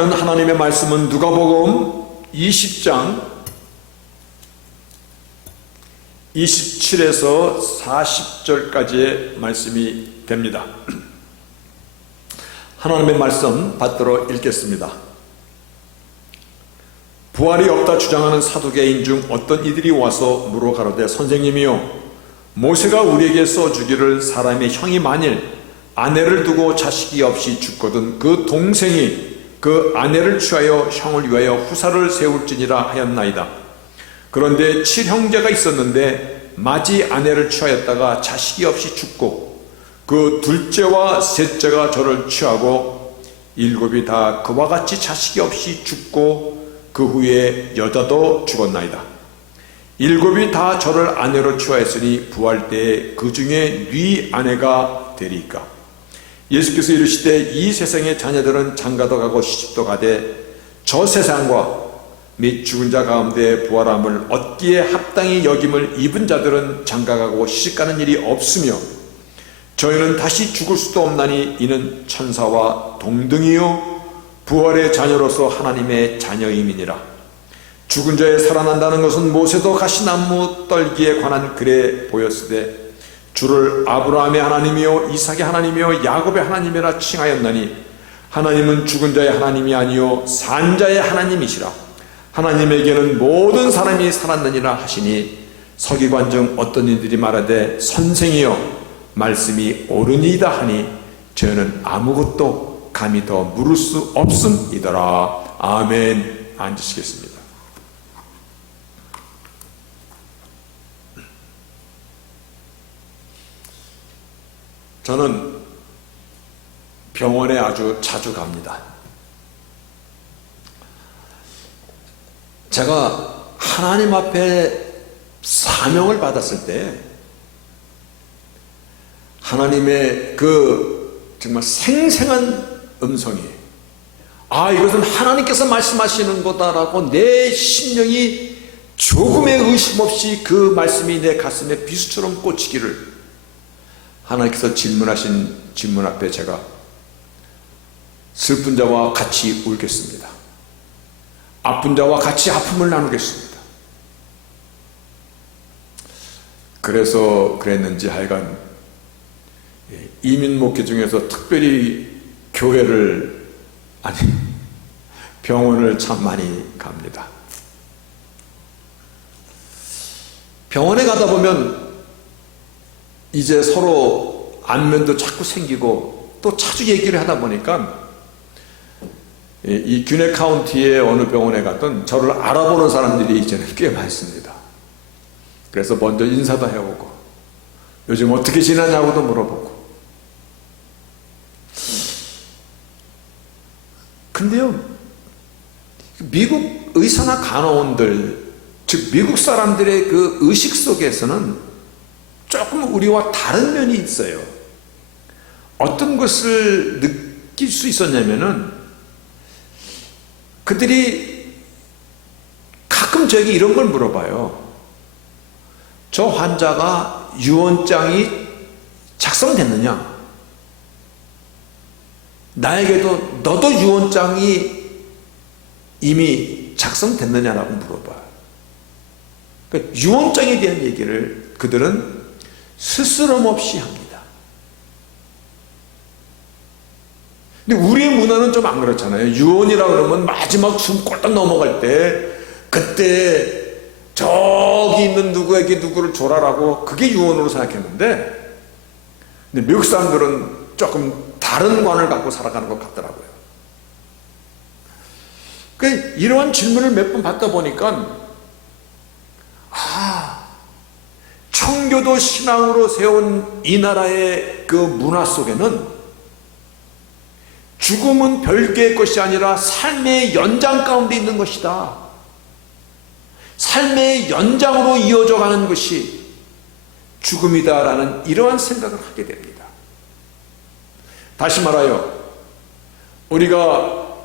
기록하는 하나님의 말씀은 누가복음 20장 27에서 40절까지의 말씀이 됩니다. 하나님의 말씀 받들어 읽겠습니다. 부활이 없다 주장하는 사두개인 중 어떤 이들이 와서 물어 가로되, 선생님이요, 모세가 우리에게 써주기를 사람의 형이 만일 아내를 두고 자식이 없이 죽거든 그 동생이 그 아내를 취하여 형을 위하여 후사를 세울지니라 하였나이다. 그런데 7형제가 있었는데 맏이 아내를 취하였다가 자식이 없이 죽고 그 둘째와 셋째가 저를 취하고 7이 다 그와 같이 자식이 없이 죽고 그 후에 여자도 죽었나이다. 7이 다 저를 아내로 취하였으니 부활 때에 그 중에 네 아내가 되리이까. 예수께서 이르시되 이 세상의 자녀들은 장가도 가고 시집도 가되 저 세상과 및 죽은 자 가운데 부활함을 얻기에 합당히 여김을 입은 자들은 장가가고 시집가는 일이 없으며 저희는 다시 죽을 수도 없나니 이는 천사와 동등이요 부활의 자녀로서 하나님의 자녀임이니라. 죽은 자에 살아난다는 것은 모세도 가시나무 떨기에 관한 글에 보였으되 주를 아브라함의 하나님이요 이삭의 하나님이요 야곱의 하나님이라 칭하였나니 하나님은 죽은 자의 하나님이 아니요 산 자의 하나님이시라. 하나님에게는 모든 사람이 살았느니라 하시니 서기관중 어떤 이들이 말하되, 선생이여 말씀이 옳으니이다 하니 저는 아무것도 감히 더 물을 수 없음이더라. 아멘. 앉으시겠습니다. 저는 병원에 아주 자주 갑니다. 제가 하나님 앞에 사명을 받았을 때 하나님의 그 정말 생생한 음성이, 아, 이것은 하나님께서 말씀하시는 거다라고 내 심령이 조금의 의심 없이 그 말씀이 내 가슴에 비수처럼 꽂히기를, 하나님께서 질문하신 질문 앞에 제가 슬픈 자와 같이 울겠습니다. 아픈 자와 같이 아픔을 나누겠습니다. 그래서 그랬는지 하여간 이민 목회 중에서 특별히 교회를, 아니 병원을 참 많이 갑니다. 병원에 가다 보면 이제 서로 안면도 자꾸 생기고 또 자주 얘기를 하다 보니까 이 규네 카운티의 어느 병원에 갔던 저를 알아보는 사람들이 이제는 꽤 많습니다. 그래서 먼저 인사도 해오고 요즘 어떻게 지내냐고도 물어보고. 근데요, 미국 의사나 간호원들, 즉 미국 사람들의 그 의식 속에서는 조금 우리와 다른 면이 있어요. 어떤 것을 느낄 수 있었냐면은, 그들이 가끔 저에게 이런 걸 물어봐요. 저 환자가 유언장이 작성됐느냐? 나에게도 너도 유언장이 이미 작성됐느냐라고 물어봐요. 그러니까 유언장에 대한 얘기를 그들은 스스럼 없이 합니다. 근데 우리의 문화는 좀 안 그렇잖아요. 유언이라고 그러면 마지막 숨 꼴딱 넘어갈 때 그때 저기 있는 누구에게 누구를 줘라라고, 그게 유언으로 생각했는데, 근데 미국 사람들은 조금 다른 관을 갖고 살아가는 것 같더라고요. 그러니까 이러한 질문을 몇 번 받다 보니까, 청교도 신앙으로 세운 이 나라의 그 문화 속에는 죽음은 별개의 것이 아니라 삶의 연장 가운데 있는 것이다. 삶의 연장으로 이어져 가는 것이 죽음이다라는 이러한 생각을 하게 됩니다. 다시 말하여, 우리가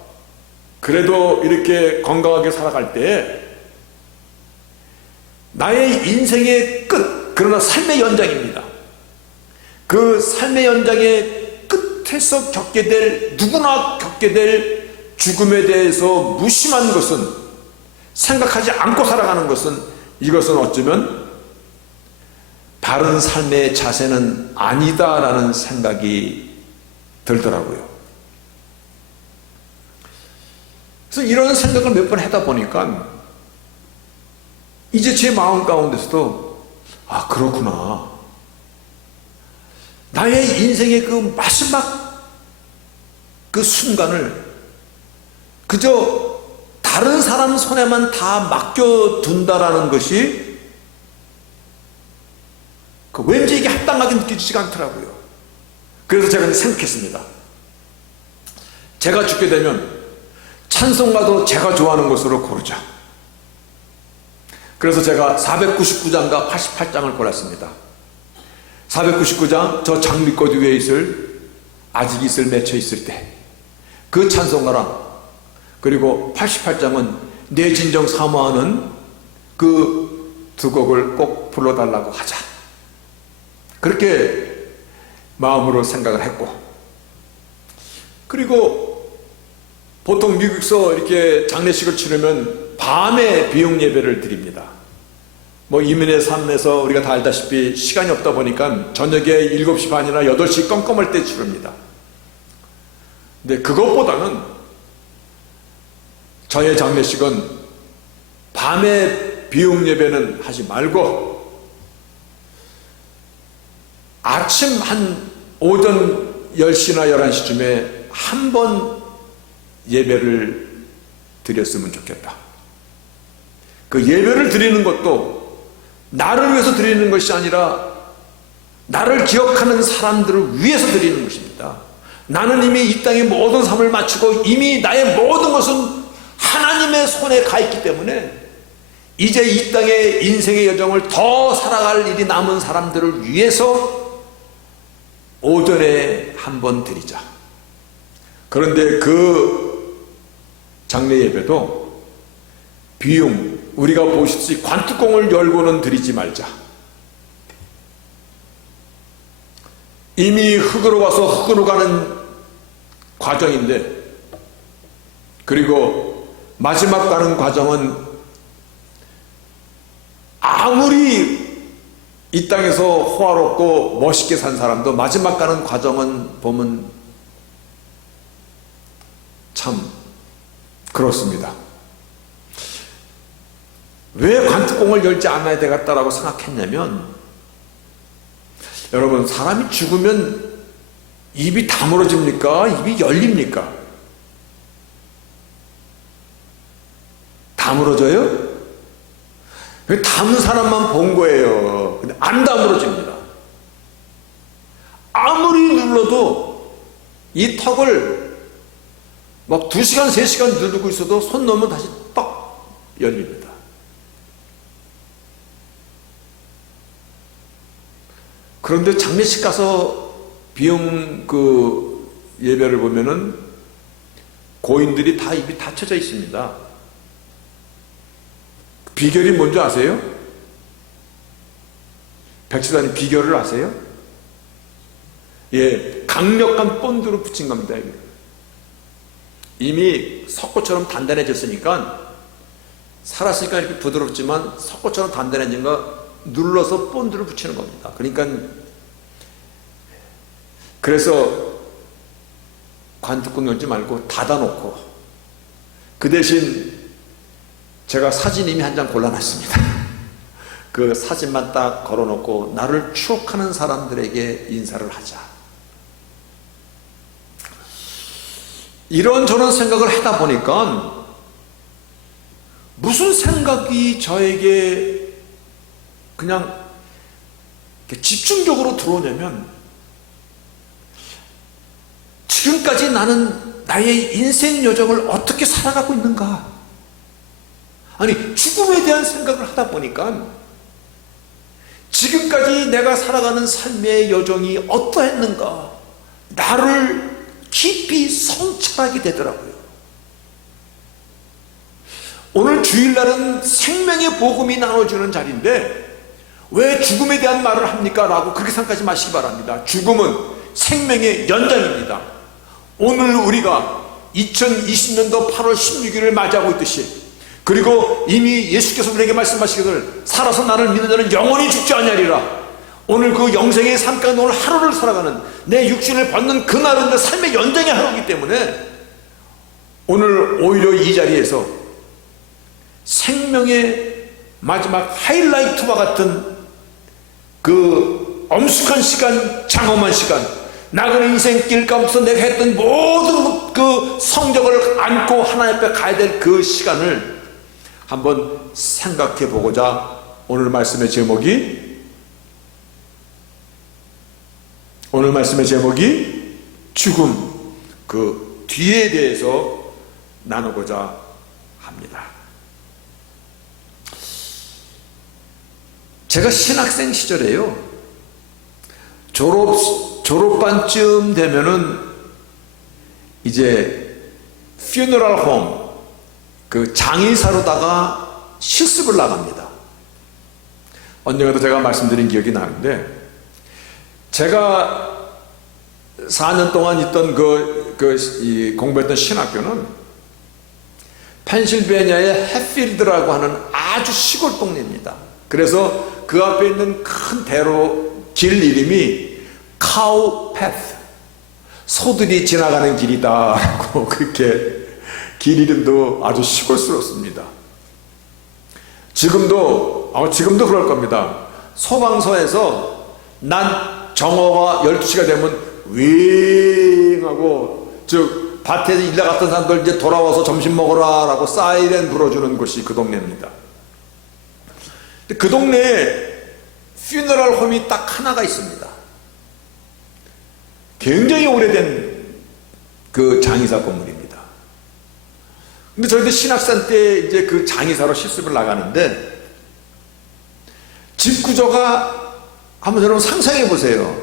그래도 이렇게 건강하게 살아갈 때 나의 인생의 끝, 그러나 삶의 연장입니다. 그 삶의 연장의 끝에서 겪게 될, 누구나 겪게 될 죽음에 대해서 무심한 것은, 생각하지 않고 살아가는 것은, 이것은 어쩌면 바른 삶의 자세는 아니다라는 생각이 들더라고요. 그래서 이런 생각을 몇 번 하다 보니까 이제 제 마음 가운데서도 아, 그렇구나. 나의 인생의 그 마지막 그 순간을 그저 다른 사람 손에만 다 맡겨둔다라는 것이 왠지 이게 합당하게 느껴지지가 않더라고요. 그래서 제가 생각했습니다. 제가 죽게 되면 찬송가도 제가 좋아하는 것으로 고르자. 그래서 제가 499장과 88장을 골랐습니다. 499장, 저 장미꽃 위에 아직 있을 맺혀 있을 때 그 찬송가랑, 그리고 88장은 내 진정 사모하는 그 두 곡을 꼭 불러달라고 하자. 그렇게 마음으로 생각을 했고, 그리고 보통 미국에서 이렇게 장례식을 치르면 밤에 비용 예배를 드립니다. 이민의 삶에서 우리가 다 알다시피 시간이 없다 보니까 저녁에 7시 반이나 8시 껌껌할 때 치릅니다. 근데 그것보다는 저의 장례식은 밤에 비용 예배는 하지 말고 아침 오전 10시나 11시쯤에 한 번 예배를 드렸으면 좋겠다. 그 예배를 드리는 것도 나를 위해서 드리는 것이 아니라 나를 기억하는 사람들을 위해서 드리는 것입니다. 나는 이미 이 땅의 모든 삶을 마치고 이미 나의 모든 것은 하나님의 손에 가 있기 때문에 이제 이 땅의 인생의 여정을 더 살아갈 일이 남은 사람들을 위해서 오전에 한 번 드리자. 그런데 그 장례 예배도 비용, 우리가 보시듯이 관뚜껑을 열고는 드리지 말자. 이미 흙으로 와서 흙으로 가는 과정인데, 그리고 마지막 가는 과정은 아무리 이 땅에서 호화롭고 멋있게 산 사람도 마지막 가는 과정은 보면 참 그렇습니다. 왜 관뚜껑을 열지 않아야 되겠다라고 생각했냐면, 여러분, 사람이 죽으면 입이 다물어집니까? 입이 열립니까? 다물어져요? 담은 사람만 본 거예요. 근데 안 다물어집니다. 아무리 눌러도 이 턱을 막 2시간, 3시간 누르고 있어도 손 넣으면 다시 떡 열립니다. 그런데 장례식 가서 비용 예배를 보면은 고인들이 다 입이 닫혀져 있습니다. 비결이 뭔지 아세요? 백지사님, 비결을 아세요? 예, 강력한 본드로 붙인 겁니다. 이미 석고처럼 단단해졌으니까, 살았으니까 이렇게 부드럽지만 석고처럼 단단해진 거 눌러서 본드를 붙이는 겁니다. 그러니까 그래서 관뚜껑 열지 말고 닫아놓고, 그 대신 제가 사진 이미 한 장 골라놨습니다. 그 사진만 딱 걸어놓고 나를 추억하는 사람들에게 인사를 하자. 이런저런 생각을 하다 보니까 무슨 생각이 저에게 그냥 집중적으로 들어오냐면, 지금까지 나는 나의 인생 여정을 어떻게 살아가고 있는가? 아니, 죽음에 대한 생각을 하다 보니까 지금까지 내가 살아가는 삶의 여정이 어떠했는가? 나를 깊이 성찰하게 되더라고요. 오늘 주일날은 생명의 복음이 나눠주는 자리인데 왜 죽음에 대한 말을 합니까? 라고 그렇게 생각하지 마시기 바랍니다. 죽음은 생명의 연장입니다. 오늘 우리가 2020년도 8월 16일을 맞이하고 있듯이, 그리고 이미 예수께서 우리에게 말씀하시기를 살아서 나를 믿는 자는 영원히 죽지 아니하리라. 오늘 그 영생의 삶 가운데 오늘 하루를 살아가는 내 육신을 받는 그날은 내 삶의 연장의 하루이기 때문에 오늘 오히려 이 자리에서 생명의 마지막 하이라이트와 같은 그 엄숙한 시간, 장엄한 시간, 나그네 인생길 가운데서 내가 했던 모든 그 성적을 안고 하나님 앞에 가야 될 그 시간을 한번 생각해 보고자 오늘 말씀의 제목이 죽음, 그 뒤에 대해서 나누고자 합니다. 제가 신학생 시절에요, 졸업반쯤 되면은 이제 funeral home, 그 장의사로다가 실습을 나갑니다. 언젠가도 제가 말씀드린 기억이 나는데, 제가 4년 동안 있던 공부했던 신학교는 펜실베니아의 해필드라고 하는 아주 시골 동네입니다. 그래서 그 앞에 있는 큰 길 이름이 카우 패스, 소들이 지나가는 길이다라고 그렇게 길 이름도 아주 시골스럽습니다. 지금도 그럴 겁니다. 소방서에서 난 정오가 12시가 되면 윙하고 즉 밭에 일 나갔던 사람들 이제 돌아와서 점심 먹어라 라고 사이렌 불어주는 곳이 그 동네입니다. 그 동네에 퓨너럴 홈이 딱 하나가 있습니다. 굉장히 오래된 그 장의사 건물입니다. 근데 저희들 신학산 때 이제 그 장의사로 실습을 나가는데, 집 구조가 한번 여러분 상상해 보세요.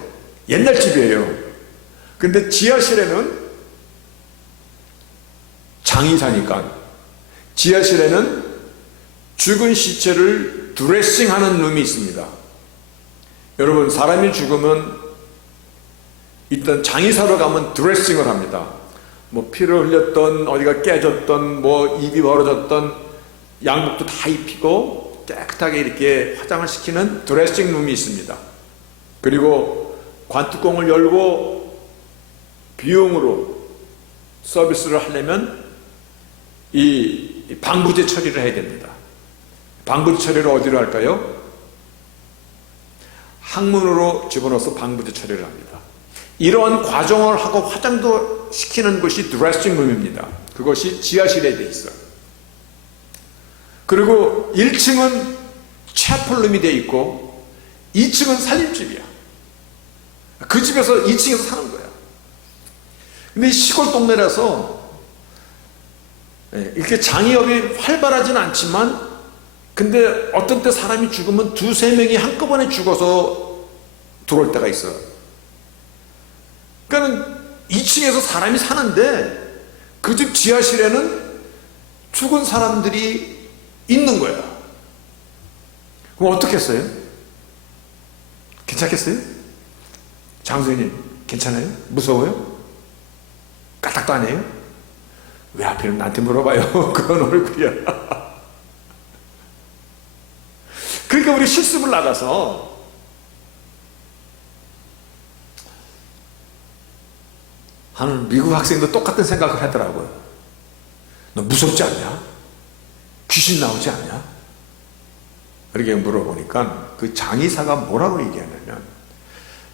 옛날 집이에요. 근데 지하실에는 장의사니까 지하실에는 죽은 시체를 드레싱하는 룸이 있습니다. 여러분, 사람이 죽으면 일단 장의사로 가면 드레싱을 합니다. 뭐 피를 흘렸던, 어디가 깨졌던, 뭐 입이 벌어졌던 양복도 다 입히고 깨끗하게 이렇게 화장을 시키는 드레싱 룸이 있습니다. 그리고 관뚜껑을 열고 비용으로 서비스를 하려면 이 방부제 처리를 해야 됩니다. 방부제 처리를 어디로 할까요? 항문으로 집어넣어서 방부제 처리를 합니다. 이러한 과정을 하고 화장도 시키는 것이 드레싱룸입니다. 그것이 지하실에 돼 있어요. 그리고 1층은 채플룸이 돼 있고 2층은 살림집이야. 그 집에서 2층에서 사는 거야. 근데 시골 동네라서 이렇게 장의업이 활발하진 않지만, 근데 어떤 때 사람이 죽으면 2-3명이 한꺼번에 죽어서 들어올 때가 있어요. 그러니까 2층에서 사람이 사는데 그 집 지하실에는 죽은 사람들이 있는 거야. 그럼 어떻겠어요? 괜찮겠어요? 장수님 괜찮아요? 무서워요? 까딱도 안 해요? 왜 하필 나한테 물어봐요? 그건 얼굴이야. 그러니까 우리 실습을 나가서 하는 미국 학생도 똑같은 생각을 하더라고요. 너 무섭지 않냐? 귀신 나오지 않냐? 이렇게 물어보니까 그 장의사가 뭐라고 얘기하냐면,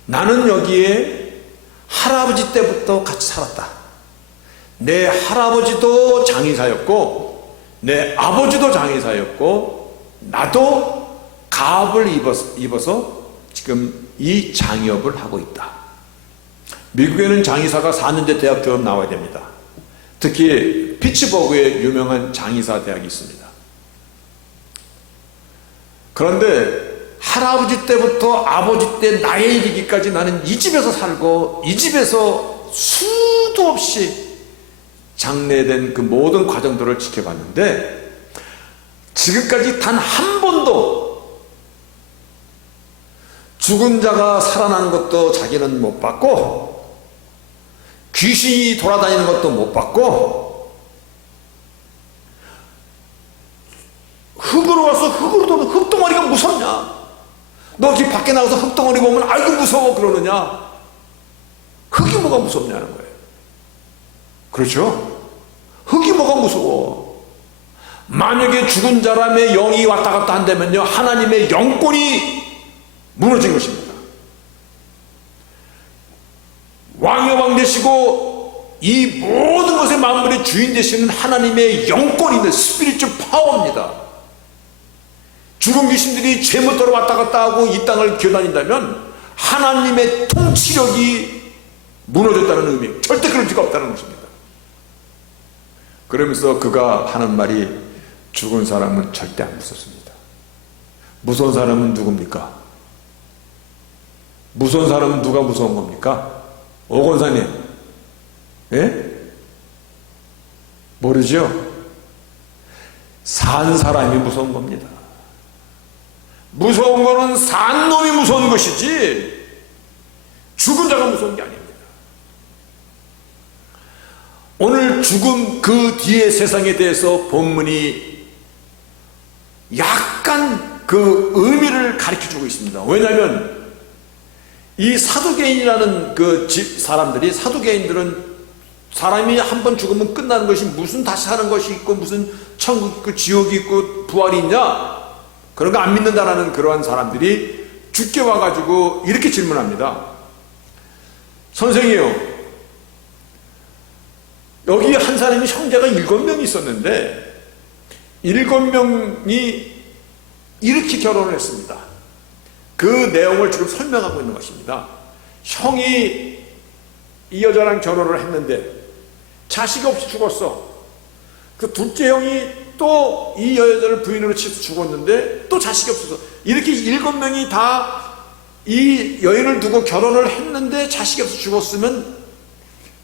나는 여기에 할아버지 때부터 같이 살았다. 내 할아버지도 장의사였고 내 아버지도 장의사였고 나도 가업을 입어서 지금 이 장의업을 하고 있다. 미국에는 장의사가 4년제 대학 졸업 나와야 됩니다. 특히 피츠버그에 유명한 장의사 대학이 있습니다. 그런데 할아버지 때부터 아버지 때 나에 이르기까지 나는 이 집에서 살고 이 집에서 수도 없이 장례된 그 모든 과정들을 지켜봤는데, 지금까지 단 한 번도 죽은 자가 살아나는 것도 자기는 못 봤고 귀신이 돌아다니는 것도 못 봤고, 흙으로 와서 흙으로 도는 흙덩어리가 무섭냐? 너 여기 밖에 나가서 흙덩어리 보면 아이고 무서워 그러느냐? 흙이 뭐가 무섭냐는 거예요. 그렇죠? 흙이 뭐가 무서워? 만약에 죽은 사람의 영이 왔다 갔다 한다면요, 하나님의 영권이 무너진 것입니다. 왕의 왕 되시고 이 모든 것의 만물의 주인 되시는 하나님의 영권인데, 스피리추 파워입니다. 죽은 귀신들이 죄못대로 왔다 갔다 하고 이 땅을 기어다닌다면 하나님의 통치력이 무너졌다는 의미, 절대 그럴 리가 없다는 것입니다. 그러면서 그가 하는 말이, 죽은 사람은 절대 안 무섭습니다. 무서운 사람은 누굽니까? 무서운 사람은 누가 무서운 겁니까? 오 권사님, 예? 모르죠? 산 사람이 무서운 겁니다. 무서운 거는 산 놈이 무서운 것이지 죽은 자가 무서운 게 아닙니다. 오늘 죽음 그 뒤의 세상에 대해서 본문이 약간 그 의미를 가르쳐주고 있습니다. 왜냐하면 이 사두개인이라는 그 사람들이, 사두개인들은 사람이 한 번 죽으면 끝나는 것이 무슨 다시 사는 것이 있고 무슨 천국 있고 지옥이 있고 부활이 있냐, 그런 거 안 믿는다라는 그러한 사람들이 죽게 와가지고 이렇게 질문합니다. 선생이요, 여기 한 사람이 형제가 7명이 있었는데 7명이 이렇게 결혼을 했습니다. 그 내용을 지금 설명하고 있는 것입니다. 형이 이 여자랑 결혼을 했는데 자식이 없이 죽었어. 그 둘째 형이 또 이 여자를 부인으로 치서 죽었는데 또 자식이 없어서, 이렇게 7명이 다 이 여인을 두고 결혼을 했는데 자식이 없어 죽었으면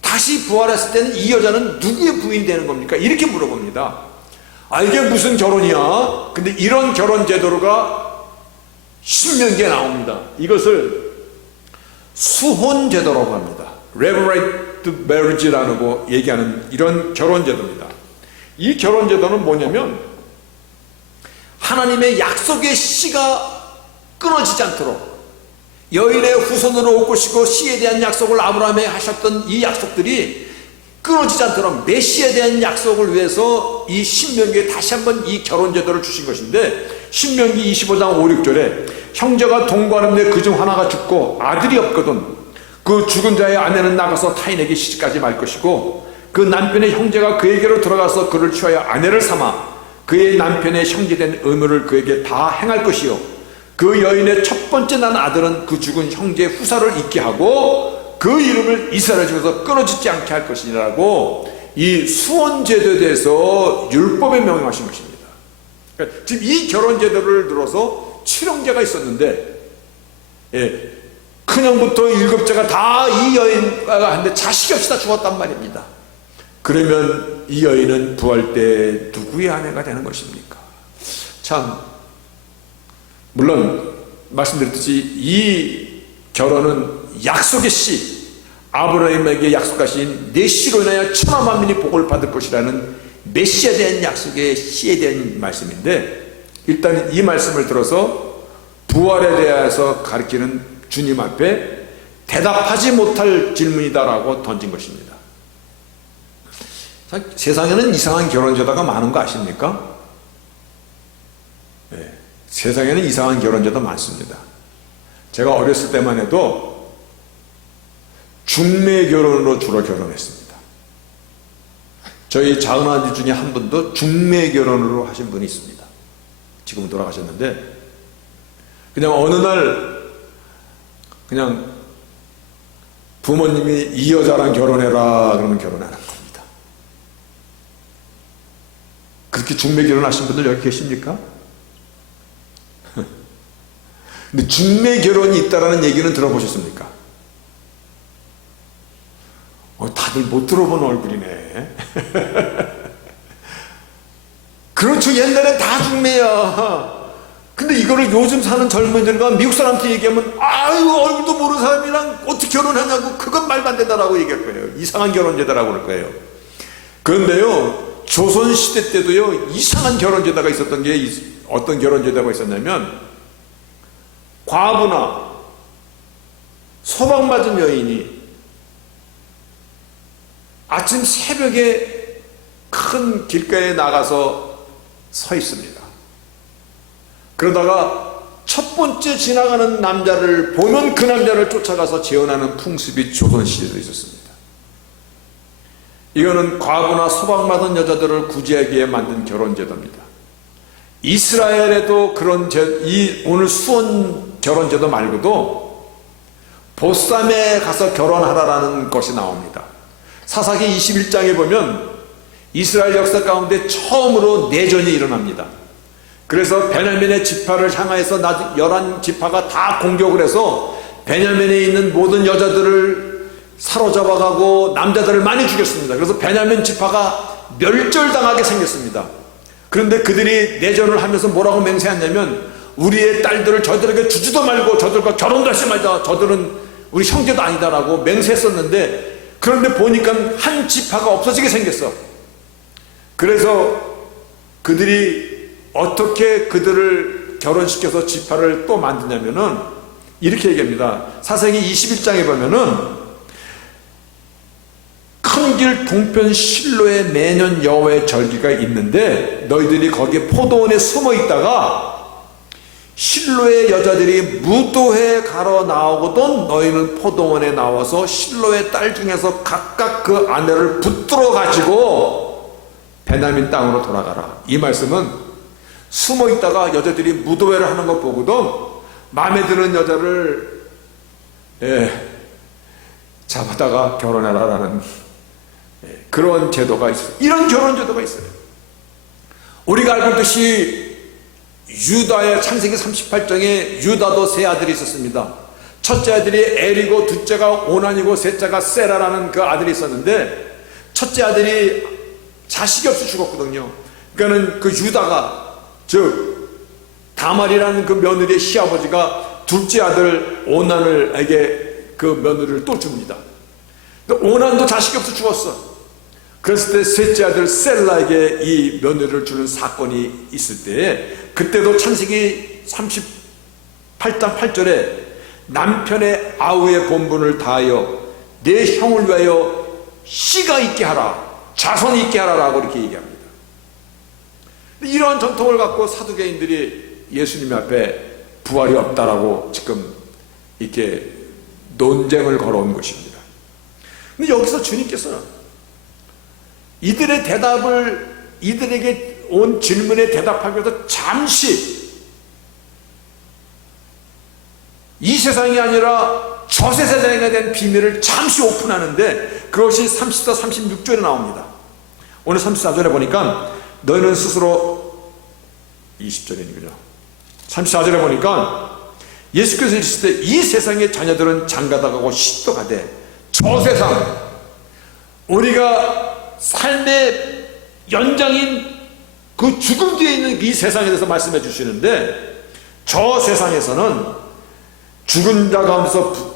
다시 부활했을 때는 이 여자는 누구의 부인이 되는 겁니까? 이렇게 물어봅니다. 아, 이게 무슨 결혼이야? 근데 이런 결혼 제도가 신명기에 나옵니다. 이것을 수혼 제도라고 합니다. Reverent Marriage라고 얘기하는 이런 결혼 제도입니다. 이 결혼 제도는 뭐냐면 하나님의 약속의 씨가 끊어지지 않도록, 여인의 후손으로 올 것이고 씨에 대한 약속을 아브라함에 하셨던 이 약속들이 끊어지지 않도록 메시아에 대한 약속을 위해서 이 신명기에 다시 한번 이 결혼 제도를 주신 것인데, 신명기 25장 5, 6절에 형제가 동거하는데 그중 하나가 죽고 아들이 없거든 그 죽은 자의 아내는 나가서 타인에게 시집가지 말 것이고, 그 남편의 형제가 그에게로 들어가서 그를 취하여 아내를 삼아 그의 남편의 형제된 의무를 그에게 다 행할 것이요, 그 여인의 첫 번째 난 아들은 그 죽은 형제의 후사를 잊게 하고 그 이름을 이스라엘 중에서 끊어지지 않게 할 것이라고 이 수혼제도에 대해서 율법에 명령하신 것입니다. 그러니까 지금 이 결혼제도를 들어서 7형제가 있었는데, 예, 큰형부터 7자가 다 이 여인과 한데 자식이 없이 다 죽었단 말입니다. 그러면 이 여인은 부활 때 누구의 아내가 되는 것입니까? 참, 물론 말씀드렸듯이 이 결혼은 약속의 씨, 아브라함에게 약속하신 내 씨로 인하여 천하 만민이 복을 받을 것이라는 메시아에 대한 약속의 씨에 대한 말씀인데, 일단 이 말씀을 들어서 부활에 대해서 가르치는 주님 앞에 대답하지 못할 질문이다라고 던진 것입니다. 세상에는 이상한 결혼제도가 많은 거 아십니까? 네, 세상에는 이상한 결혼제도 많습니다. 제가 어렸을 때만 해도 중매 결혼으로 주로 결혼했습니다. 저희 작은 아들 중에 한 분도 중매 결혼으로 하신 분이 있습니다. 지금 돌아가셨는데, 그냥 어느 날 그냥 부모님이 이 여자랑 결혼해라 그러면 결혼하는 겁니다. 그렇게 중매 결혼하신 분들 여기 계십니까? 근데 중매 결혼이 있다라는 얘기는 들어보셨습니까? 다들 못 들어본 얼굴이네. 그렇죠, 옛날엔 다 중매야. 근데 이거를 요즘 사는 젊은이들과 미국 사람한테 얘기하면 아유 얼굴도 모르는 사람이랑 어떻게 결혼하냐고, 그건 말도 안 된다라고 얘기할 거예요. 이상한 결혼제다라고 그럴 거예요. 그런데요, 조선시대 때도요 이상한 결혼제다가 있었던 게, 어떤 결혼제다가 있었냐면, 과부나 소방맞은 여인이 아침 새벽에 큰 길가에 나가서 서 있습니다. 그러다가 첫 번째 지나가는 남자를 보면 그 남자를 쫓아가서 재혼하는 풍습이 조선시대에 있었습니다. 이거는 과부나 소방받은 여자들을 구제하기 위해 만든 결혼제도입니다. 이스라엘에도 그런 오늘 수원 결혼제도 말고도 보쌈에 가서 결혼하라라는 것이 나옵니다. 사사기 21장에 보면 이스라엘 역사 가운데 처음으로 내전이 일어납니다. 그래서 베냐민의 지파를 향하여서 11지파가 다 공격을 해서 베냐민에 있는 모든 여자들을 사로잡아가고 남자들을 많이 죽였습니다. 그래서 베냐민 지파가 멸절당하게 생겼습니다. 그런데 그들이 내전을 하면서 뭐라고 맹세했냐면, 우리의 딸들을 저들에게 주지도 말고 저들과 결혼도 하지 말자, 저들은 우리 형제도 아니다라고 맹세했었는데, 그런데 보니까 한 지파가 없어지게 생겼어. 그래서 그들이 어떻게 그들을 결혼시켜서 지파를 또 만드냐면은 이렇게 얘기합니다. 사사기 21장에 보면은, 큰 길 동편 실로에 매년 여호와의 절기가 있는데 너희들이 거기에 포도원에 숨어 있다가 실로의 여자들이 무도회 가러 나오거든 너희는 포도원에 나와서 실로의 딸 중에서 각각 그 아내를 붙들어 가지고 베냐민 땅으로 돌아가라. 이 말씀은 숨어 있다가 여자들이 무도회를 하는 것 보거든 마음에 드는 여자를 잡아다가 결혼하라라는 그런 제도가 있어요. 이런 결혼 제도가 있어요. 우리가 알고 있듯이 유다의 창세기 38장에 유다도 세 아들이 있었습니다. 첫째 아들이 엘이고, 둘째가 오난이고, 셋째가 세라라는 그 아들이 있었는데, 첫째 아들이 자식이 없이 죽었거든요. 그러니까는 그 유다가, 즉 다말이라는 그 며느리의 시아버지가 둘째 아들 오난에게 그 며느리를 또 줍니다. 오난도 자식이 없어 죽었어. 그랬을 때 셋째 아들 셀라에게 이 며느리를 주는 사건이 있을 때, 그때도 창세기 38장 8절에 남편의 아우의 본분을 다하여 내 형을 위하여 씨가 있게 하라, 자손이 있게 하라라고 이렇게 얘기합니다. 이러한 전통을 갖고 사두개인들이 예수님 앞에 부활이 없다라고 지금 이렇게 논쟁을 걸어온 것입니다. 근데 여기서 주님께서는 이들에게 온 질문에 대답하기 위해서 잠시 이 세상이 아니라 저 세상에 대한 비밀을 잠시 오픈하는데, 그것이 34, 36절에 나옵니다. 오늘 34절에 보니까 너희는 스스로 20절이군요. 34절에 보니까 예수께서 이르시되 이 세상의 자녀들은 장가다가고 시도가되 저 세상, 우리가 삶의 연장인 그 죽음 뒤에 있는 이 세상에 대해서 말씀해 주시는데, 저 세상에서는 죽은 자 가운데서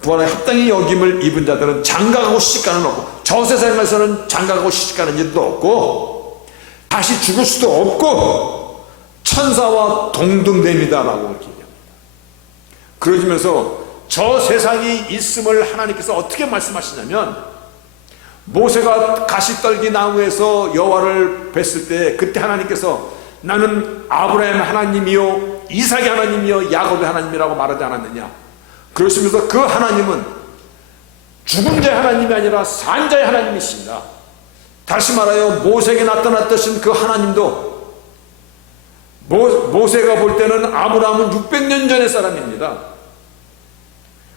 부활에 합당히 여김을 입은 자들은 장가가고 시집가는 없고, 저 세상에서는 장가가고 시집가는 일도 없고 다시 죽을 수도 없고 천사와 동등됩니다라고 이렇게 얘기합니다. 그러시면서 저 세상이 있음을 하나님께서 어떻게 말씀하시냐면, 모세가 가시떨기 나무에서 여호와를 뵀을 때 그때 하나님께서 나는 아브라함의 하나님이요 이삭의 하나님이요 야곱의 하나님이라고 말하지 않았느냐. 그러시면서 그 하나님은 죽은 자의 하나님이 아니라 산 자의 하나님이십니다. 다시 말하여 모세에게 나타났던 그 하나님도, 모세가 볼 때는 아브라함은 600년 전의 사람입니다.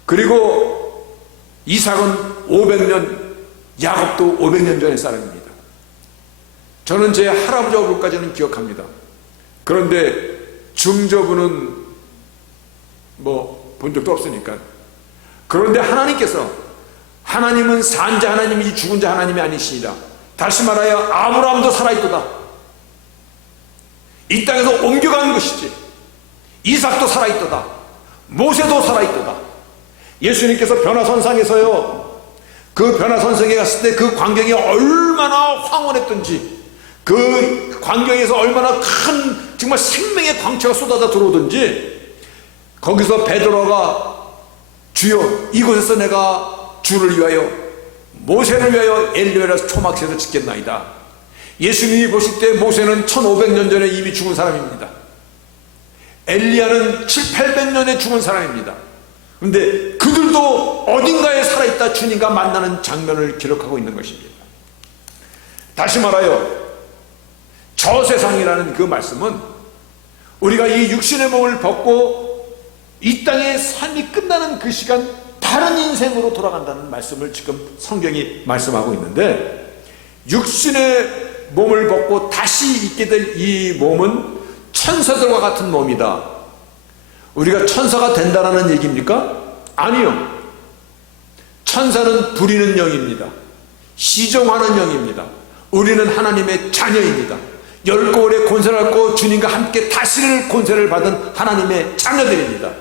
그리고 이삭은 500년, 야곱도 500년 전의 사람입니다. 저는 제 할아버지 얼굴까지는 기억합니다. 그런데 증조부는 본 적도 없으니까. 그런데 하나님은 산 자 하나님이지 죽은 자 하나님이 아니시니라. 다시 말하여 아브라함도 살아있도다. 이 땅에서 옮겨간 것이지. 이삭도 살아있도다. 모세도 살아있도다. 예수님께서 변화선상에서요, 그 변화선상에 갔을 때 그 광경이 얼마나 황홀했던지, 그 광경에서 얼마나 큰 정말 생명의 광채가 쏟아져 들어오든지, 거기서 베드로가 주여 이곳에서 내가 주를 위하여 모세를 위하여 엘리야를 초막새에서 짓겠나이다. 예수님이 보실 때 모세는 1500년 전에 이미 죽은 사람입니다. 엘리야는 700~800년에 죽은 사람입니다. 그런데 그들도 어딘가에 살아있다 주님과 만나는 장면을 기록하고 있는 것입니다. 다시 말하여 저 세상이라는 그 말씀은 우리가 이 육신의 몸을 벗고 이 땅의 삶이 끝나는 그 시간 다른 인생으로 돌아간다는 말씀을 지금 성경이 말씀하고 있는데, 육신의 몸을 벗고 다시 있게 될 이 몸은 천사들과 같은 몸이다. 우리가 천사가 된다는 얘기입니까? 아니요. 천사는 부리는 영입니다. 시종하는 영입니다. 우리는 하나님의 자녀입니다. 열고울의 권세를 갖고 주님과 함께 다스릴 권세를 받은 하나님의 자녀들입니다.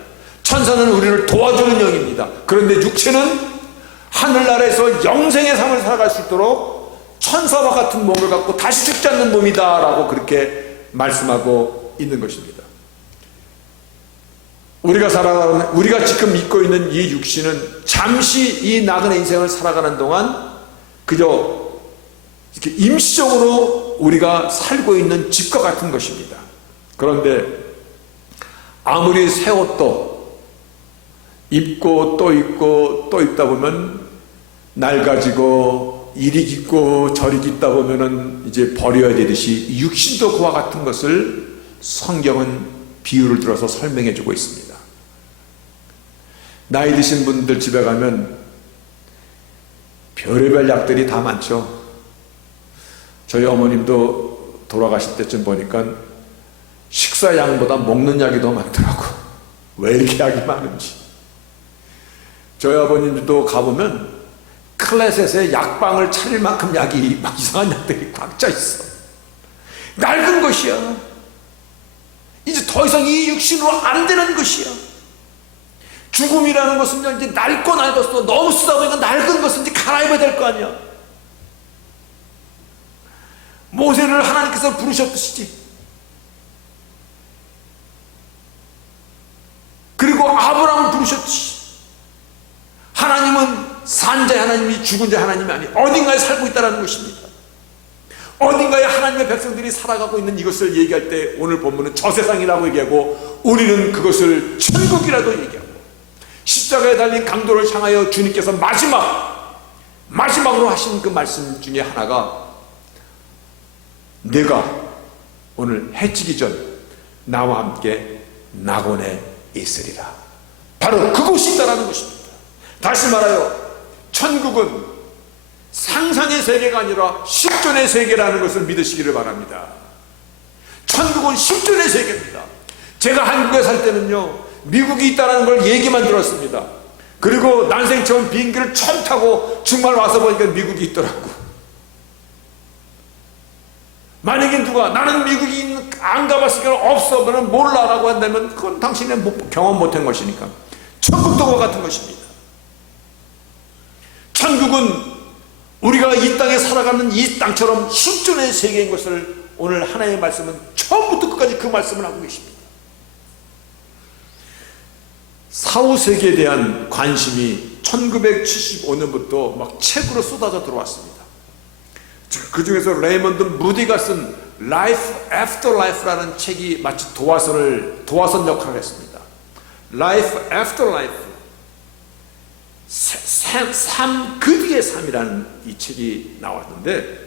천사는 우리를 도와주는 영입니다. 그런데 육체는 하늘나라에서 영생의 삶을 살아갈 수 있도록 천사와 같은 몸을 갖고 다시 죽지 않는 몸이다 라고 그렇게 말씀하고 있는 것입니다. 우리가 지금 믿고 있는 이 육신은 잠시 이 나그네 인생을 살아가는 동안 그저 이렇게 임시적으로 우리가 살고 있는 집과 같은 것입니다. 그런데 아무리 새 옷도 입고 또 입고 또 입다 보면 낡아지고 이리 깃고 저리 깃다 보면은 이제 버려야 되듯이 육신도 그와 같은 것을 성경은 비유를 들어서 설명해 주고 있습니다. 나이 드신 분들 집에 가면 별의별 약들이 다 많죠. 저희 어머님도 돌아가실 때쯤 보니까 식사 양보다 먹는 약이 더 많더라고. 왜 이렇게 약이 많은지. 저희 아버님도 가보면 클래셋에 약방을 차릴 만큼 약이 막 이상한 약들이 꽉 짜 있어. 낡은 것이야. 이제 더 이상 이 육신으로 안 되는 것이야. 죽음이라는 것은 이제 낡고 낡았어. 너무 쓰다 보니까 낡은 것은 이제 갈아입어야 될 거 아니야. 모세를 하나님께서 부르셨듯이, 그리고 아브라함을 부르셨듯이, 하나님은 산자의 하나님이 죽은 자의 하나님이 아니에요. 어딘가에 살고 있다는 것입니다. 어딘가에 하나님의 백성들이 살아가고 있는 이것을 얘기할 때 오늘 본문은 저 세상이라고 얘기하고, 우리는 그것을 천국이라도 얘기하고, 십자가에 달린 강도를 향하여 주님께서 마지막으로 하신 그 말씀 중에 하나가, 내가 오늘 해지기 전 나와 함께 낙원에 있으리라. 바로 그곳이 있다는 것입니다. 다시 말하여 천국은 상상의 세계가 아니라 실존의 세계라는 것을 믿으시기를 바랍니다. 천국은 실존의 세계입니다. 제가 한국에 살 때는요, 미국이 있다는 걸 얘기만 들었습니다. 그리고 난생 처음 비행기를 처음 타고 정말 와서 보니까 미국이 있더라고. 만약에 누가 나는 미국이 안 가봤으니까 없어, 그러면 몰라 라고 한다면 그건 당신이 경험 못한 것이니까. 천국도 그와 같은 것입니다. 천국은 우리가 이 땅에 살아가는 이 땅처럼 실존의 세계인 것을 오늘 하나님의 말씀은 처음부터 끝까지 그 말씀을 하고 계십니다. 사후세계에 대한 관심이 1975년부터 막 책으로 쏟아져 들어왔습니다. 그 중에서 레이먼드 무디가 쓴 Life After Life라는 책이 마치 도화선 역할을 했습니다. Life After Life, 삶 그 뒤의 삶이라는 이 책이 나왔는데,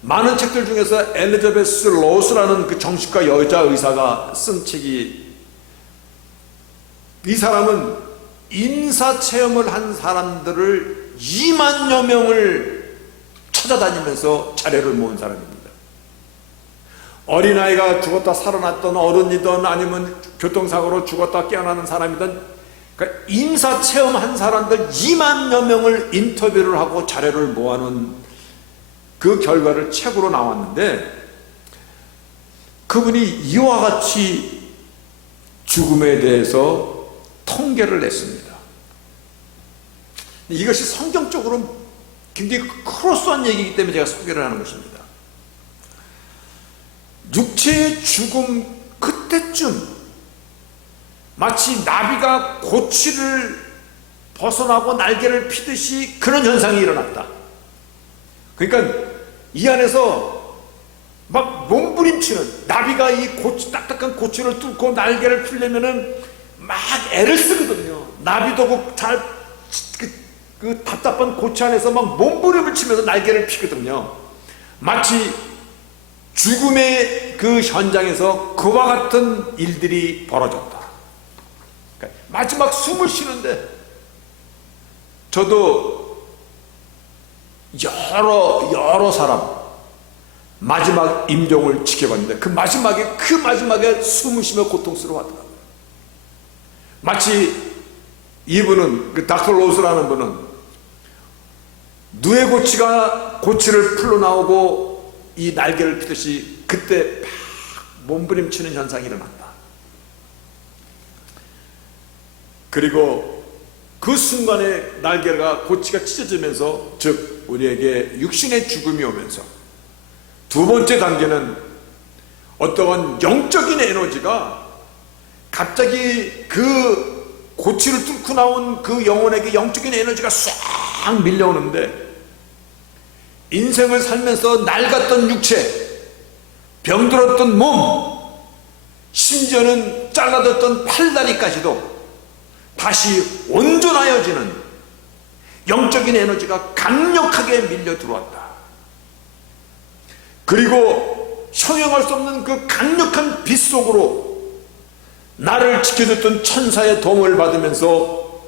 많은 책들 중에서 엘리자베스 로스라는 그 정신과 여자 의사가 쓴 책이, 이 사람은 인사체험을 한 사람들을 2만여 명을 찾아다니면서 자료를 모은 사람입니다. 어린아이가 죽었다 살아났던 어른이든 아니면 교통사고로 죽었다 깨어나는 사람이든, 그러니까 인사체험한 사람들 2만여 명을 인터뷰를 하고 자료를 모아놓은 그 결과를 책으로 나왔는데, 그분이 이와 같이 죽음에 대해서 통계를 냈습니다. 이것이 성경적으로 굉장히 크로스한 얘기이기 때문에 제가 소개를 하는 것입니다. 육체의 죽음 그때쯤 마치 나비가 고치를 벗어나고 날개를 피듯이 그런 현상이 일어났다. 그러니까 이 안에서 막 몸부림치는, 나비가 이 딱딱한 고치를 뚫고 날개를 풀려면은 막 애를 쓰거든요. 나비도 그 답답한 고치 안에서 막 몸부림을 치면서 날개를 피거든요. 마치 죽음의 그 현장에서 그와 같은 일들이 벌어졌다. 그러니까 마지막 숨을 쉬는데, 저도 여러 사람 마지막 임종을 지켜봤는데 그 마지막에 숨을 쉬며 고통스러워하더라고요. 마치 이분은, 그 닥터 로스라는 분은 누에 고치를 풀러나오고 이 날개를 피듯이 그때 막 몸부림치는 현상이 일어난다. 그리고 그 순간에 고치가 찢어지면서, 즉 우리에게 육신의 죽음이 오면서, 두 번째 단계는 어떠한 영적인 에너지가 갑자기 그 고치를 뚫고 나온 그 영혼에게 영적인 에너지가 싹 밀려오는데, 인생을 살면서 낡았던 육체, 병들었던 몸, 심지어는 잘라졌던 팔다리까지도 다시 온전하여지는 영적인 에너지가 강력하게 밀려 들어왔다. 그리고 형용할 수 없는 그 강력한 빛 속으로 나를 지켜줬던 천사의 도움을 받으면서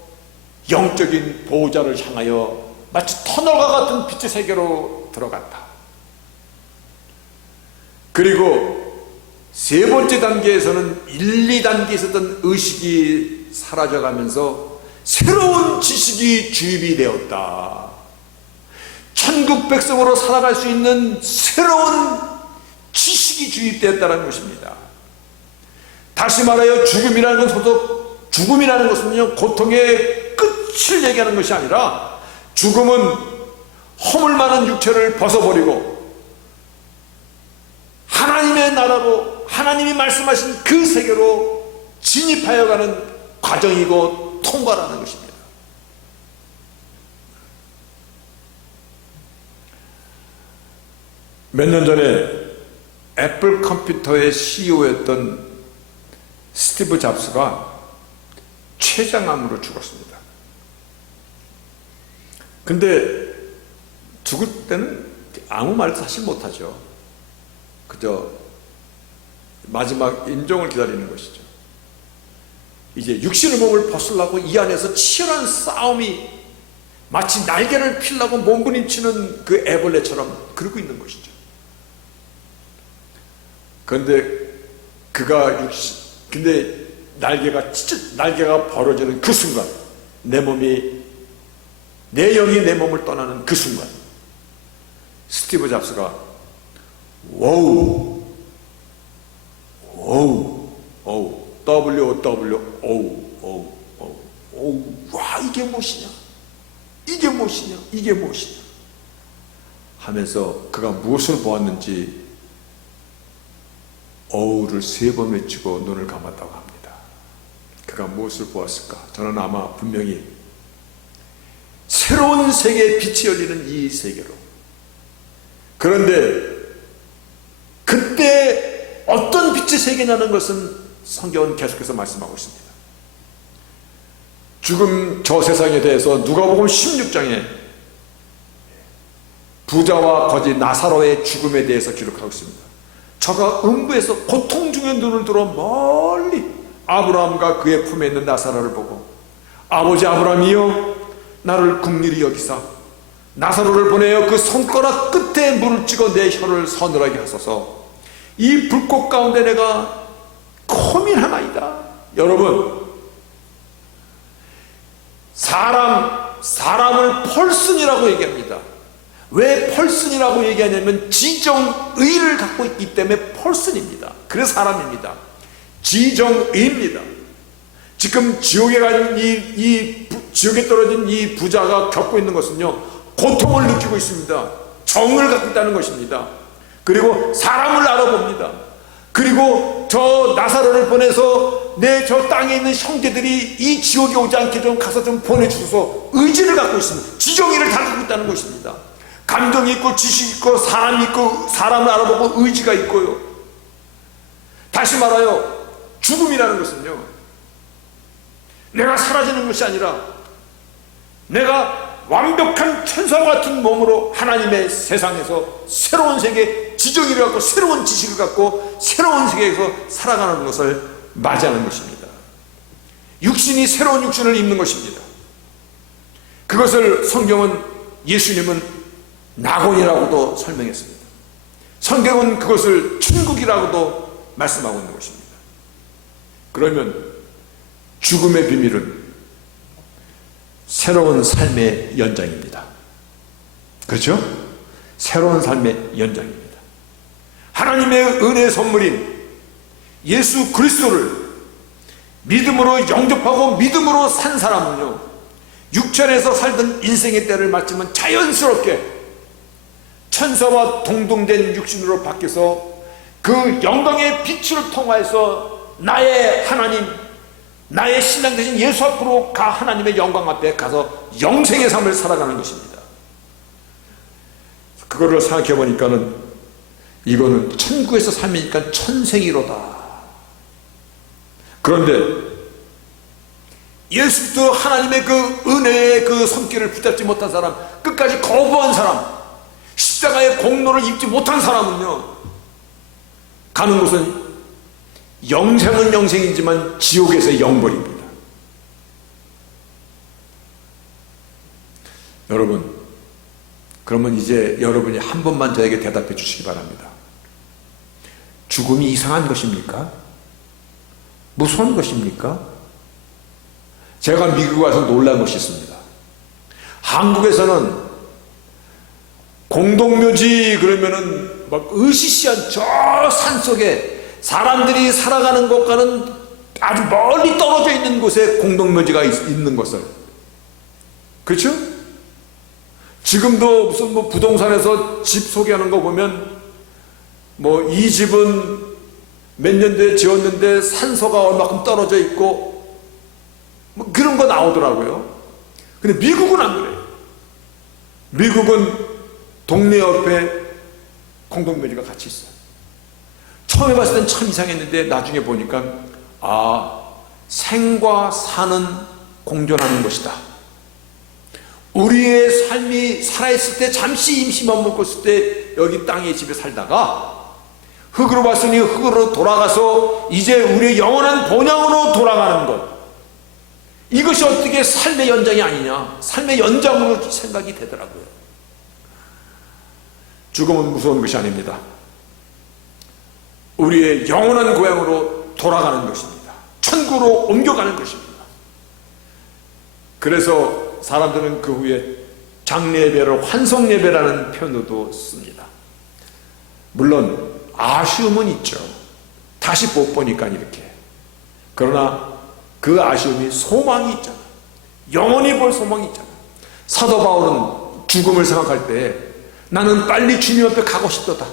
영적인 보호자를 향하여 마치 터널과 같은 빛의 세계로 들어갔다. 그리고 세 번째 단계에서는 1, 2단계에 있었던 의식이 사라져가면서 새로운 지식이 주입이 되었다. 천국 백성으로 살아갈 수 있는 새로운 지식이 주입되었다는 것입니다. 다시 말하여 죽음이라는 것은요, 고통의 끝을 얘기하는 것이 아니라, 죽음은 허물 많은 육체를 벗어버리고 하나님의 나라로, 하나님이 말씀하신 그 세계로 진입하여 가는 과정이고 통과라는 것입니다. 몇 년 전에 애플 컴퓨터의 CEO였던 스티브 잡스가 췌장암으로 죽었습니다. 근데 죽을 때는 아무 말도 사실 못하죠. 그저 마지막 임종을 기다리는 것이죠. 이제 육신의 몸을 벗으려고 이 안에서 치열한 싸움이 마치 날개를 피려고 몸부림치는 그 애벌레처럼 그러고 있는 것이죠. 근데 날개가 벌어지는 그 순간, 내 영이 내 몸을 떠나는 그 순간, 스티브 잡스가 워우, 와, 이게 무엇이냐 하면서 그가 무엇을 보았는지 어우를 3번 외치고 눈을 감았다고 합니다. 그가 무엇을 보았을까? 저는 아마 분명히 새로운 세계의 빛이 열리는 이 세계로. 그런데 그때 어떤 빛의 세계냐는 것은 성경은 계속해서 말씀하고 있습니다. 죽음 저 세상에 대해서 누가복음 16장에 부자와 거지 나사로의 죽음에 대해서 기록하고 있습니다. 저가 음부에서 고통 중에 눈을 들어 멀리 아브라함과 그의 품에 있는 나사로를 보고, 아버지 아브라함이여, 나를 긍휼히 여기사 나사로를 보내어 그 손가락 끝에 물을 찍어 내 혀를 서늘하게 하소서. 이 불꽃 가운데 내가 고민하나이다. 여러분, 사람을 펄슨이라고 얘기합니다. 왜 펄슨이라고 얘기하냐면 지정의를 갖고 있기 때문에 펄슨입니다. 그래서 사람입니다. 지정의입니다. 지금 지옥에 간 지옥에 떨어진 이 부자가 겪고 있는 것은요, 고통을 느끼고 있습니다. 정을 갖고 있다는 것입니다. 그리고 사람을 알아봅니다. 그리고 저 나사로를 보내서 내 저 땅에 있는 형제들이 이 지옥에 오지 않게 좀 가서 좀 보내주소서 의지를 갖고 있습니다. 지정의를 다 갖고 있다는 것입니다. 감정이 있고 지식이 있고 사람이 있고 사람을 알아보고 의지가 있고요. 다시 말하여 죽음이라는 것은요, 내가 사라지는 것이 아니라 내가 완벽한 천사와 같은 몸으로 하나님의 세상에서 새로운 세계 지정의를 갖고 새로운 지식을 갖고 새로운 세계에서 살아가는 것을 맞이하는 것입니다. 육신이 새로운 육신을 입는 것입니다. 그것을 성경은, 예수님은 낙원이라고도 설명했습니다. 성경은 그것을 천국이라고도 말씀하고 있는 것입니다. 그러면 죽음의 비밀은 새로운 삶의 연장입니다. 그렇죠? 새로운 삶의 연장입니다. 하나님의 은혜의 선물인 예수 그리스도를 믿음으로 영접하고 믿음으로 산 사람은요, 육천에서 살던 인생의 때를 마치면 자연스럽게 천사와 동등된 육신으로 바뀌어서 그 영광의 빛을 통하여서 나의 하나님, 나의 신랑 되신 예수 앞으로 하나님의 영광 앞에 가서 영생의 삶을 살아가는 것입니다. 그거를 생각해 보니까는 이거는 천국에서 삶이니까 천생이로다. 그런데 예수도 하나님의 그 은혜의 그 손길을 붙잡지 못한 사람, 끝까지 거부한 사람, 십자가의 공로를 입지 못한 사람은요, 가는 곳은 영생은 영생이지만 지옥에서의 영벌입니다. 여러분, 그러면 이제 여러분이 한 번만 저에게 대답해 주시기 바랍니다. 죽음이 이상한 것입니까? 무서운 것입니까? 제가 미국에 와서 놀란 것이 있습니다. 한국에서는 공동묘지 그러면은 막 으시시한 저 산속에 사람들이 살아가는 것과는 아주 멀리 떨어져 있는 곳에 공동묘지가 있는 것을, 그렇죠? 지금도 무슨 뭐 부동산에서 집 소개하는 거 보면 뭐 이 집은 몇 년도에 지었는데 산소가 얼마큼 떨어져 있고 뭐 그런 거 나오더라고요. 근데 미국은 안 그래요. 미국은 동네 옆에 공동묘지가 같이 있어요. 처음에 봤을 땐 참 이상했는데 나중에 보니까 생과 사는 공존하는 것이다. 우리의 삶이 살아있을 때 잠시 임시 머물렀을 때 여기 땅의 집에 살다가 흙으로 봤으니 흙으로 돌아가서 이제 우리의 영원한 본향으로 돌아가는 것, 이것이 어떻게 삶의 연장이 아니냐, 삶의 연장으로 생각이 되더라고요. 죽음은 무서운 것이 아닙니다. 우리의 영원한 고향으로 돌아가는 것입니다. 천국으로 옮겨가는 것입니다. 그래서 사람들은 그 후에 장례예배를 환송예배라는 표현도 씁니다. 물론 아쉬움은 있죠. 다시 못 보니까 이렇게. 그러나 그 아쉬움이 소망이 있잖아. 영원히 볼 소망이 있잖아. 사도 바울은 죽음을 생각할 때 나는 빨리 주님 앞에 가고 싶도다.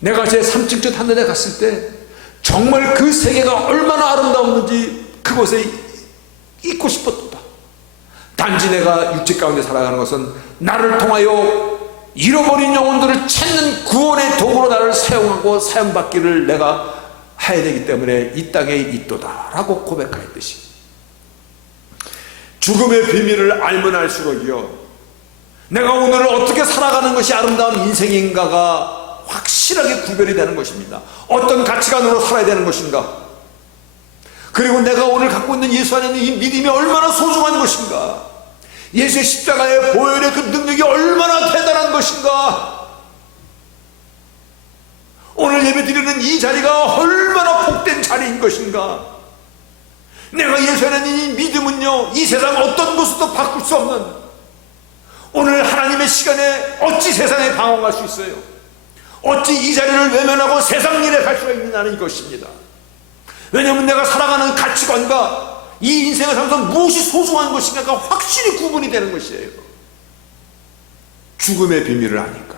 내가 제 3층째 하늘에 갔을 때 정말 그 세계가 얼마나 아름다웠는지 그곳에 있고 싶었다. 단지 내가 육체 가운데 살아가는 것은 나를 통하여 잃어버린 영혼들을 찾는 구원의 도구로 나를 사용하고 사용받기를 내가 해야 되기 때문에 이 땅에 있도다 라고 고백하였듯이, 죽음의 비밀을 알면 알수록이요, 내가 오늘을 어떻게 살아가는 것이 아름다운 인생인가가 확실하게 구별이 되는 것입니다. 어떤 가치관으로 살아야 되는 것인가, 그리고 내가 오늘 갖고 있는 예수 안에 있는 이 믿음이 얼마나 소중한 것인가, 예수의 십자가의 보혈의 그 능력이 얼마나 대단한 것인가, 오늘 예배 드리는 이 자리가 얼마나 복된 자리인 것인가, 내가 예수 안에 있는 이 믿음은요, 이 세상 어떤 것으로도 바꿀 수 없는, 오늘 하나님의 시간에 어찌 세상에 방황할 수 있어요? 어찌 이 자리를 외면하고 세상 일에 갈 수가 있느냐는 이것입니다. 왜냐하면 내가 살아가는 가치관과 이 인생을 살면서 무엇이 소중한 것인가가 확실히 구분이 되는 것이에요. 죽음의 비밀을 아니까.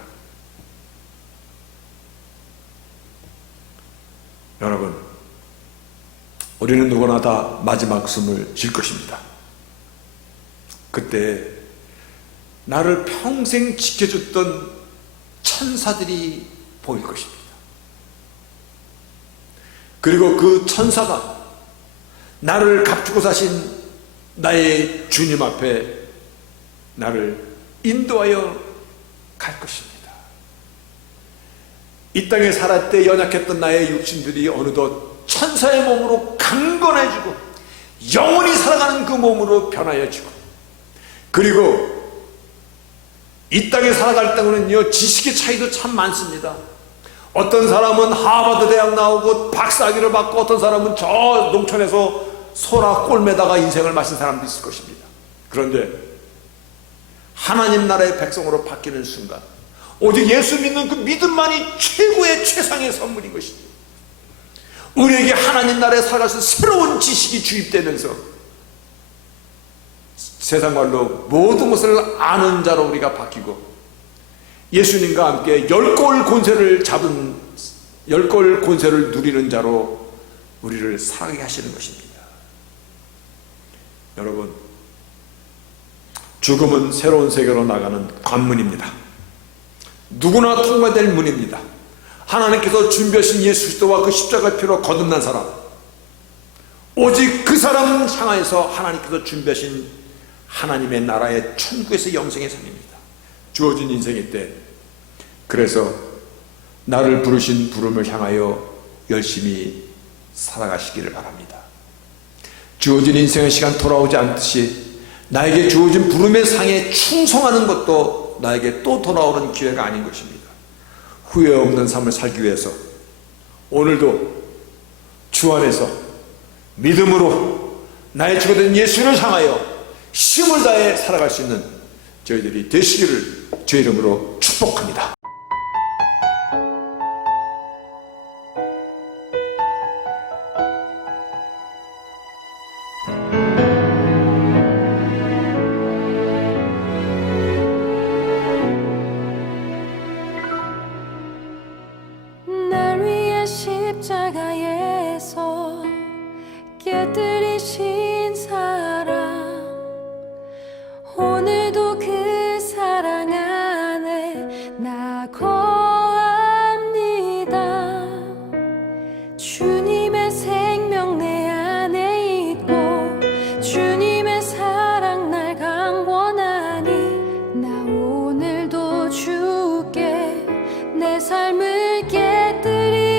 여러분, 우리는 누구나 다 마지막 숨을 쉴 것입니다. 그때 나를 평생 지켜줬던 천사들이 보일 것입니다. 그리고 그 천사가 나를 값주고 사신 나의 주님 앞에 나를 인도하여 갈 것입니다. 이 땅에 살았을 때 연약했던 나의 육신들이 어느덧 천사의 몸으로 강건해지고 영원히 살아가는 그 몸으로 변하여지고, 그리고 이 땅에 살아갈 때는요, 지식의 차이도 참 많습니다. 어떤 사람은 하버드 대학 나오고 박사학위를 받고, 어떤 사람은 저 농촌에서 소라 꼴매다가 인생을 마신 사람도 있을 것입니다. 그런데 하나님 나라의 백성으로 바뀌는 순간 오직 예수 믿는 그 믿음만이 최고의 최상의 선물인 것이죠. 우리에게 하나님 나라에 살아가서 새로운 지식이 주입되면서 세상 말로 모든 것을 아는 자로 우리가 바뀌고, 예수님과 함께 열골 권세를 누리는 자로 우리를 살게 하시는 것입니다. 여러분, 죽음은 새로운 세계로 나가는 관문입니다. 누구나 통과될 문입니다. 하나님께서 준비하신 예수 그리스도와 그 십자가 피로 거듭난 사람, 오직 그 사람을 향하여서 하나님께서 준비하신 하나님의 나라의 천국에서 영생의 삶입니다. 주어진 인생일 때, 그래서 나를 부르신 부름을 향하여 열심히 살아가시기를 바랍니다. 주어진 인생의 시간 돌아오지 않듯이 나에게 주어진 부름의 상에 충성하는 것도 나에게 또 돌아오는 기회가 아닌 것입니다. 후회 없는 삶을 살기 위해서 오늘도 주 안에서 믿음으로 나의 주가 된 예수를 향하여 힘을 다해 살아갈 수 있는 저희들이 되시기를 주의 이름으로 축복합니다. 날 위해 십자가에서 깨뜨리신 사랑, 오늘도 그 사랑 안에 나 거합니다. 주님의 생명 내 안에 있고 주님의 사랑 날 강권하니, 나 오늘도 주께 내 삶을 깨뜨립니다.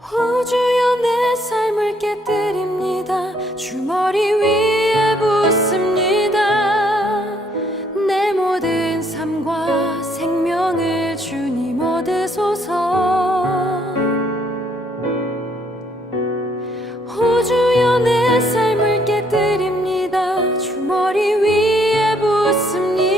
오 주여, 내 삶을 깨뜨립니다. 주 머리 위에 붓습니다. 내 모든 삶과 생명을 주님 얻으소서. 오 주여, 내 삶을 깨뜨립니다. 주 머리 위에 붓습니다.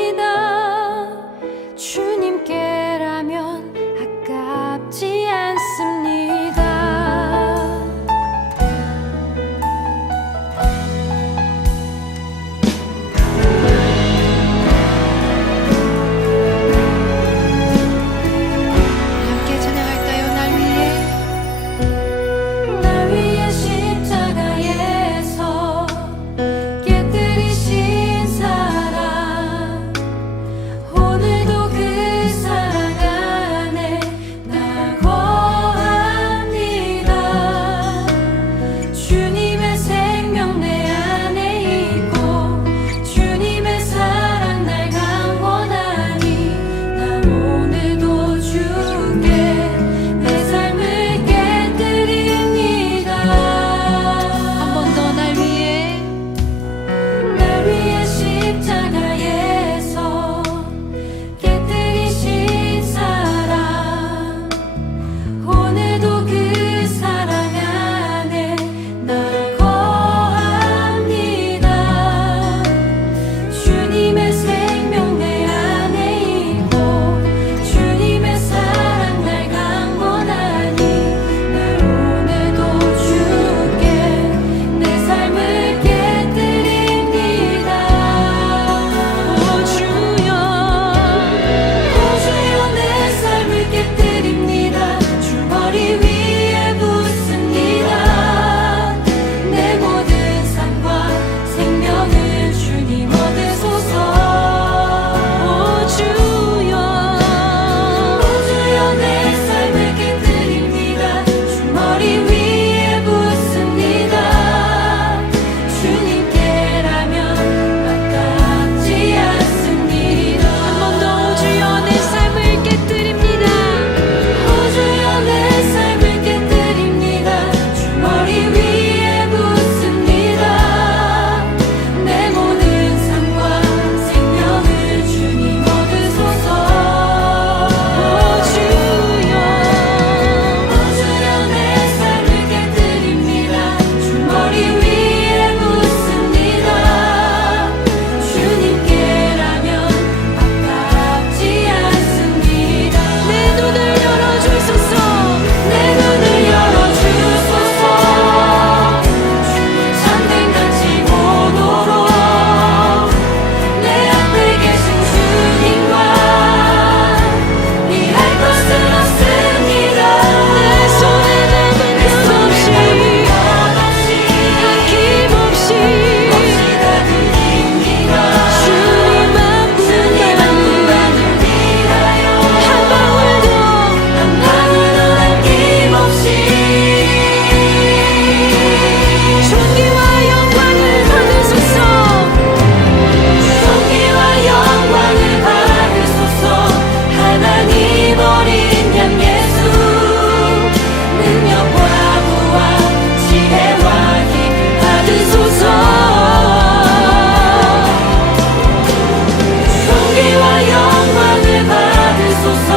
존귀와 영광을 받으소서.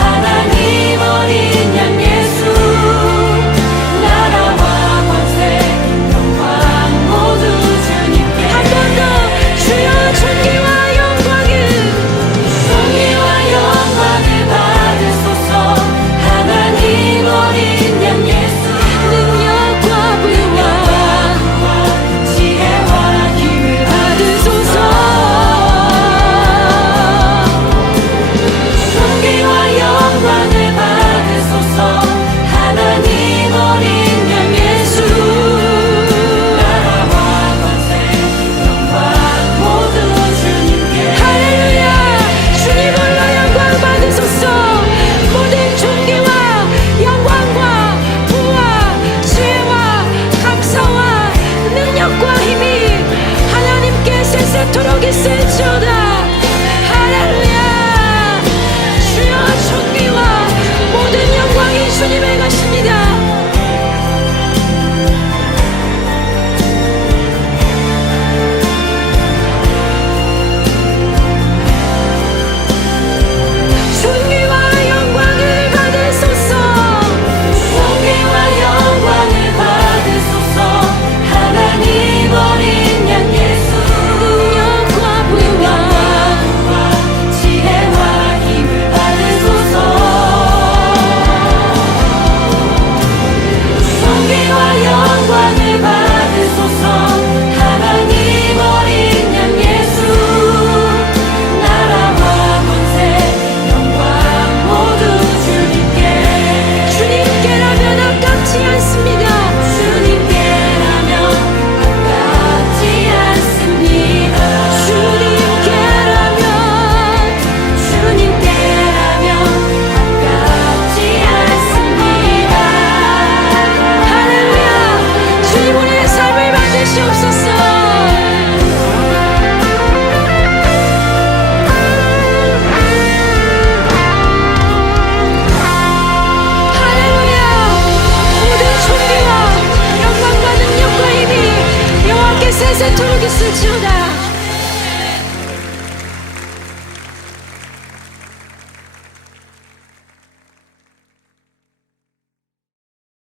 하나님 어린 양 예수, 나라와 권세 영광 모두 주님께. 한 번 더 주여 존귀와 영광을, 존귀와 영광을 받으소서. 하나님 어린 양 예수, 능력과 부와 지혜와 힘을 받으소서. 존귀와 영광을 받으소서. 하나님 어린 양 예수, 나라와 권세 영광 모두 주님께. 할렐루야. 주님 홀로 영광 받으소서. 모든 존귀와 영광과 부와 지혜와 감사와 능력과 힘이 하나님께 세세토록 있을지어다. 할렐루야. 주여 존귀와 모든 영광이 주님의 것입니다. 존귀와 영광을 받으소서. 존귀와 영광을 받으소서. 하나님 어린 양 예수, 능력과 부와 지혜와 힘을 받으소서. 존귀와 영광을 받으소서. 하나님 어린 양 예수, 나라와 권세 영광 모두 주님께. 주님께라면 아깝지 않습니다. 주님께라면 아깝지 않습니다. 주님께라면 아깝지 않습니다. 할렐루야. 주님 우리의 삶을 만드시옵소서. 할렐루야. 모든 존귀와 영광과 능력과 힘이 여호와께 세세토록 있을지어다.